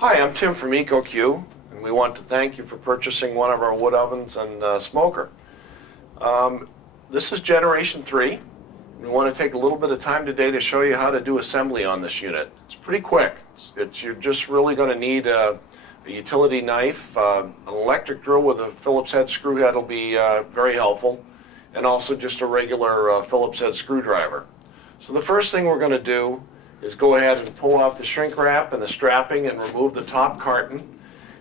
Hi, I'm Tim from EcoQue, and we want to thank you for purchasing one of our wood ovens and smoker. This is generation 3. We want to take a little bit of time today to show you how to do assembly on this unit. It's pretty quick. You're just really going to need a utility knife, an electric drill with a Phillips head screw head will be very helpful, and also just a regular Phillips head screwdriver. So the first thing we're going to do is go ahead and pull out the shrink wrap and the strapping and remove the top carton.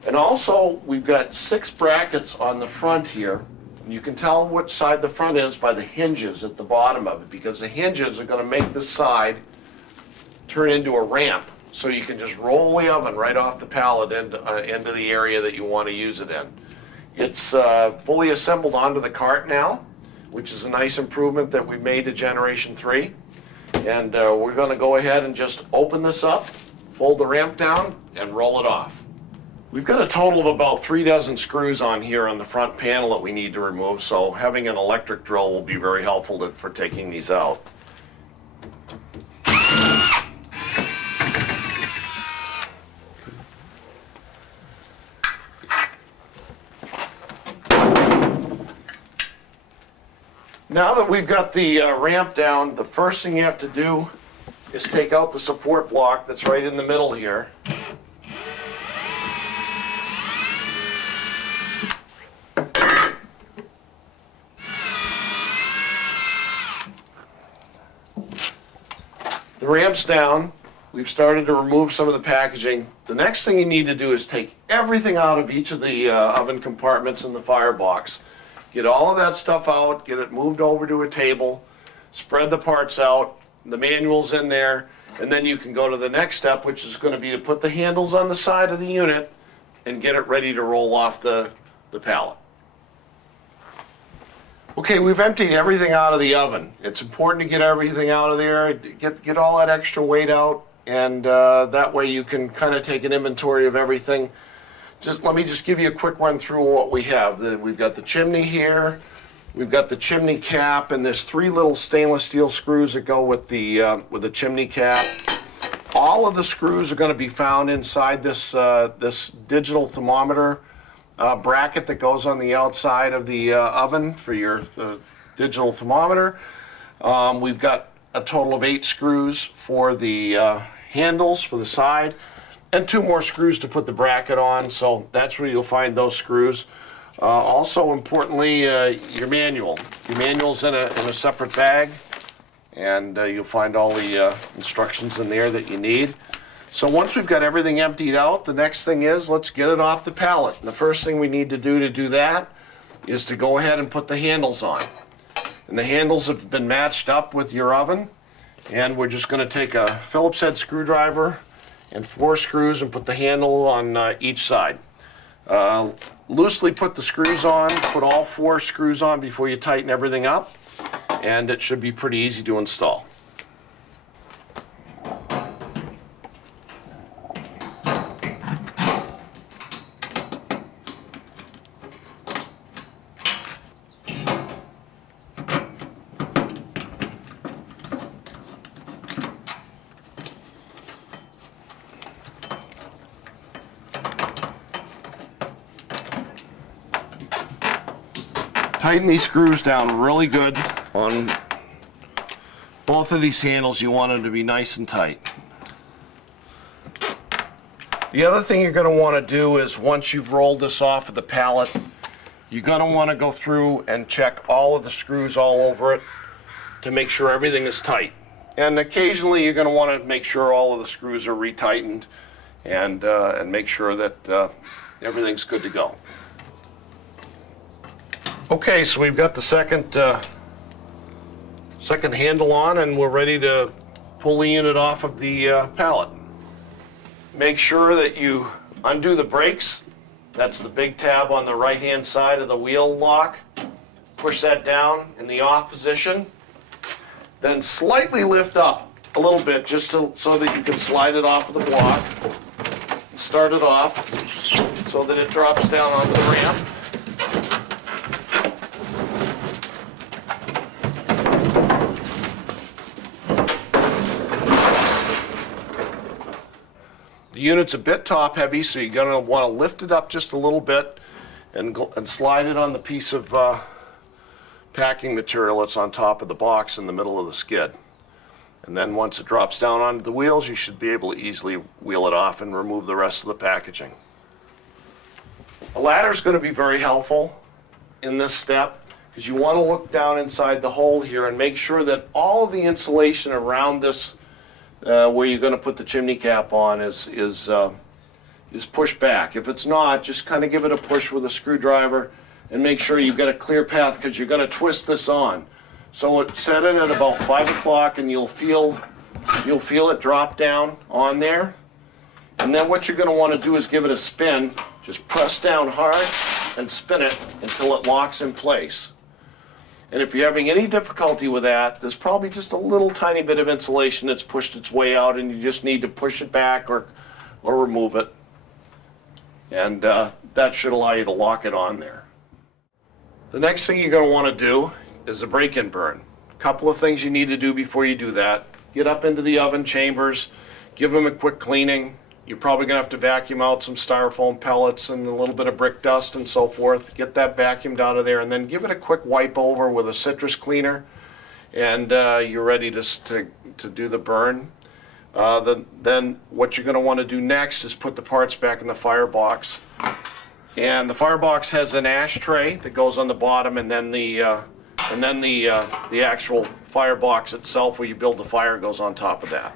And also we've got 6 brackets on the front here. You can tell which side the front is by the hinges at the bottom of it, because the hinges are going to make this side turn into a ramp, so you can just roll the oven right off the pallet into the area that you want to use it in. It's fully assembled onto the cart now, which is a nice improvement that we've made to Generation 3. And we're going to go ahead and just open this up, fold the ramp down, and roll it off. We've got a total of about 3 dozen screws on here on the front panel that we need to remove, so having an electric drill will be very helpful for taking these out. Now that we've got the ramp down, the first thing you have to do is take out the support block that's right in the middle here. The ramp's down. We've started to remove some of the packaging. The next thing you need to do is take everything out of each of the oven compartments in the firebox. Get all of that stuff out, get it moved over to a table, spread the parts out, the manual's in there, and then you can go to the next step, which is going to be to put the handles on the side of the unit and get it ready to roll off the pallet. Okay, we've emptied everything out of the oven. It's important to get everything out of there, get all that extra weight out, and that way you can kind of take an inventory of everything. Let me give you a quick run through what we have. We've got the chimney here, we've got the chimney cap, and there's 3 little stainless steel screws that go with the chimney cap. All of the screws are going to be found inside this digital thermometer bracket that goes on the outside of the oven for the digital thermometer. We've got a total of 8 screws for the handles for the side, and 2 more screws to put the bracket on, so that's where you'll find those screws. Also importantly, your manual. Your manual's in a separate bag, and you'll find all the instructions in there that you need. So once we've got everything emptied out, the next thing is let's get it off the pallet. And the first thing we need to do that is to go ahead and put the handles on. And the handles have been matched up with your oven, and we're just going to take a Phillips head screwdriver and 4 screws and put the handle on each side. Loosely put the screws on, put all 4 screws on before you tighten everything up, and it should be pretty easy to install. Tighten these screws down really good on both of these handles. You want them to be nice and tight. The other thing you're going to want to do is, once you've rolled this off of the pallet, you're going to want to go through and check all of the screws all over it to make sure everything is tight. And occasionally you're going to want to make sure all of the screws are retightened and make sure that everything's good to go. Okay, so we've got the second handle on, and we're ready to pull the unit off of the pallet. Make sure that you undo the brakes. That's the big tab on the right-hand side of the wheel lock. Push that down in the off position. Then slightly lift up a little bit so that you can slide it off of the block. Start it off so that it drops down onto the ramp. The unit's a bit top heavy, so you're going to want to lift it up just a little bit and slide it on the piece of packing material that's on top of the box in the middle of the skid. And then once it drops down onto the wheels, you should be able to easily wheel it off and remove the rest of the packaging. The ladder is going to be very helpful in this step because you want to look down inside the hole here and make sure that all of the insulation around this where you're going to put the chimney cap on is pushed back. If it's not, just kind of give it a push with a screwdriver and make sure you've got a clear path because you're going to twist this on. So set it at about 5 o'clock and you'll feel it drop down on there. And then what you're going to want to do is give it a spin. Just press down hard and spin it until it locks in place. And if you're having any difficulty with that, there's probably just a little tiny bit of insulation that's pushed its way out and you just need to push it back or remove it. And that should allow you to lock it on there. The next thing you're going to want to do is a break-in burn. A couple of things you need to do before you do that. Get up into the oven chambers, give them a quick cleaning. You're probably going to have to vacuum out some styrofoam pellets and a little bit of brick dust and so forth. Get that vacuumed out of there and then give it a quick wipe over with a citrus cleaner and you're ready to do the burn. Then what you're going to want to do next is put the parts back in the firebox. And the firebox has an ashtray that goes on the bottom and then the actual firebox itself where you build the fire goes on top of that.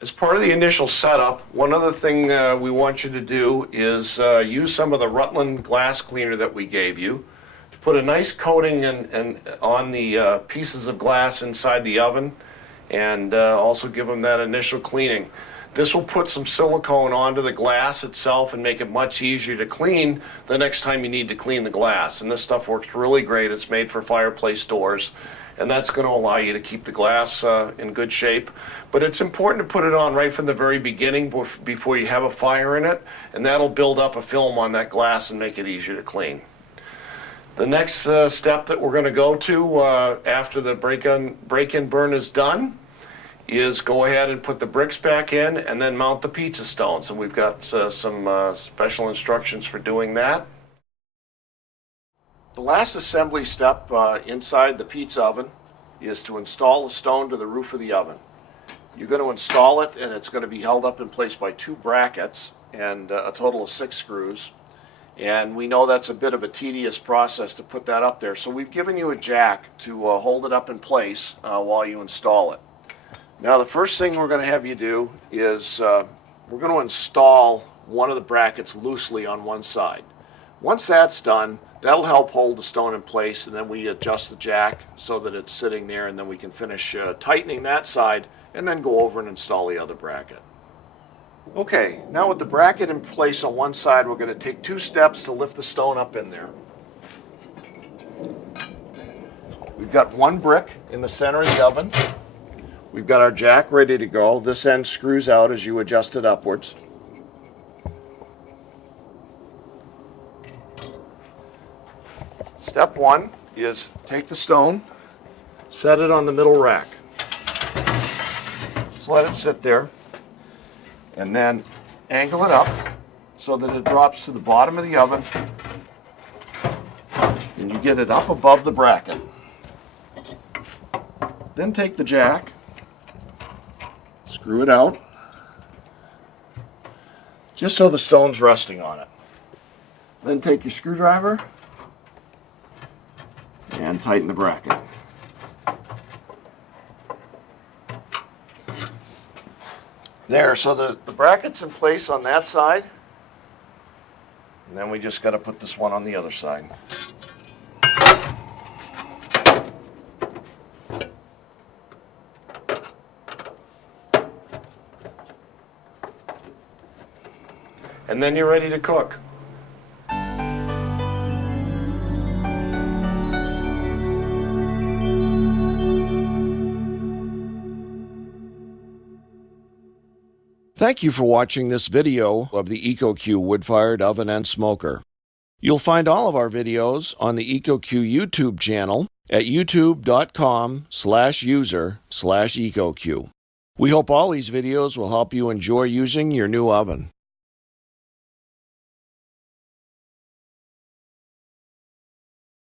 As part of the initial setup, one other thing we want you to do is use some of the Rutland glass cleaner that we gave you to put a nice coating on the pieces of glass inside the oven and also give them that initial cleaning. This will put some silicone onto the glass itself and make it much easier to clean the next time you need to clean the glass. And this stuff works really great. It's made for fireplace doors. And that's going to allow you to keep the glass in good shape. But it's important to put it on right from the very beginning before you have a fire in it, and that'll build up a film on that glass and make it easier to clean. The next step that we're going to go to after the break-in burn is done is go ahead and put the bricks back in and then mount the pizza stones. And we've got some special instructions for doing that. The last assembly step inside the pizza oven is to install the stone to the roof of the oven. You're going to install it and it's going to be held up in place by 2 brackets and a total of 6 screws. And we know that's a bit of a tedious process to put that up there. So we've given you a jack to hold it up in place while you install it. Now the first thing we're going to have you do is we're going to install one of the brackets loosely on one side. Once that's done, that'll help hold the stone in place, and then we adjust the jack so that it's sitting there, and then we can finish tightening that side and then go over and install the other bracket. Okay, now with the bracket in place on one side, we're going to take 2 steps to lift the stone up in there. We've got 1 brick in the center of the oven. We've got our jack ready to go. This end screws out as you adjust it upwards. Step 1 is take the stone, set it on the middle rack. Just let it sit there, and then angle it up so that it drops to the bottom of the oven, and you get it up above the bracket. Then take the jack, screw it out, just so the stone's resting on it. Then take your screwdriver and tighten the bracket. There, so the bracket's in place on that side, and then we just got to put this one on the other side. And then you're ready to cook. Thank you for watching this video of the EcoQue wood-fired oven and smoker. You'll find all of our videos on the EcoQue YouTube channel at youtube.com/user/EcoQue. We hope all these videos will help you enjoy using your new oven.